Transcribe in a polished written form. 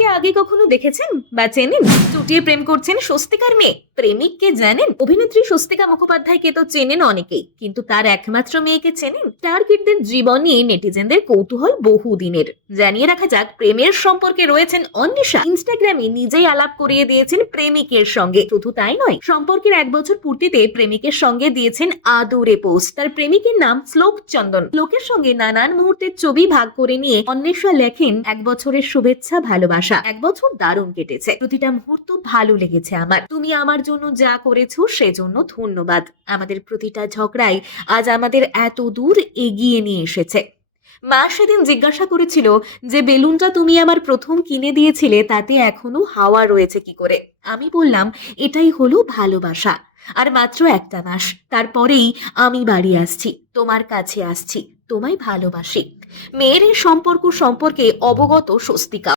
প্রেমিকাকে আগে কখনো দেখেছেন বা চেনেন? চুটিয়ে প্রেম করছেন স্বস্তিকার মেয়ে, প্রেমিককে জানেন? অভিনেত্রী স্বস্তিকা মুখোপাধ্যায়কে তো চেনেন অনেকেই, কিন্তু তার একমাত্র মেয়েকে চেনেন? স্টার কিডদের জীবন নিয়ে নেটিজেনদের কৌতূহল বহুদিনের। জানিয়ে রাখা যাক, প্রেমের সম্পর্কে রয়েছেন অন্বেষা। ইনস্টাগ্রামে নিজেই আলাপ করিয়ে দিয়েছেন প্রেমিকের সঙ্গে। শুধু তাই নয়, সম্পর্কের 1 বছর পূর্তিতে প্রেমিকের সঙ্গে দিয়েছেন আদুরে পোস্ট। তার প্রেমিকের নাম শ্লোক চন্দন। লোকের সঙ্গে নানান মুহূর্তের ছবি ভাগ করে নিয়ে অন্বেষা লেখেন, 1 বছরের শুভেচ্ছা, ভালোবাসা। 1 বছর দারুণ কেটেছে, প্রতিটা মুহূর্ত ভালো লেগেছে আমার। তুমি আমার জন্য যা করেছো সেজন্য ধন্যবাদ। আমাদের প্রতিটা ঝগড়াই আজ আমাদের এত দূর এগিয়ে নিয়ে এসেছে। মা সেদিন জিজ্ঞাসা করেছিল যে বেলুনটা তুমি আমার প্রথম কিনে দিয়েছিলে, তাতে এখনো হাওয়া রয়েছে কি করে। আমি বললাম, এটাই হলো ভালোবাসা। আর মাত্র 1টা মাস, তারপরেই আমি বাড়ি আসছি, তোমার কাছে আসছি, তোমায় ভালোবাসি। মেয়ের এই সম্পর্ক সম্পর্কে অবগত স্বস্তিকা।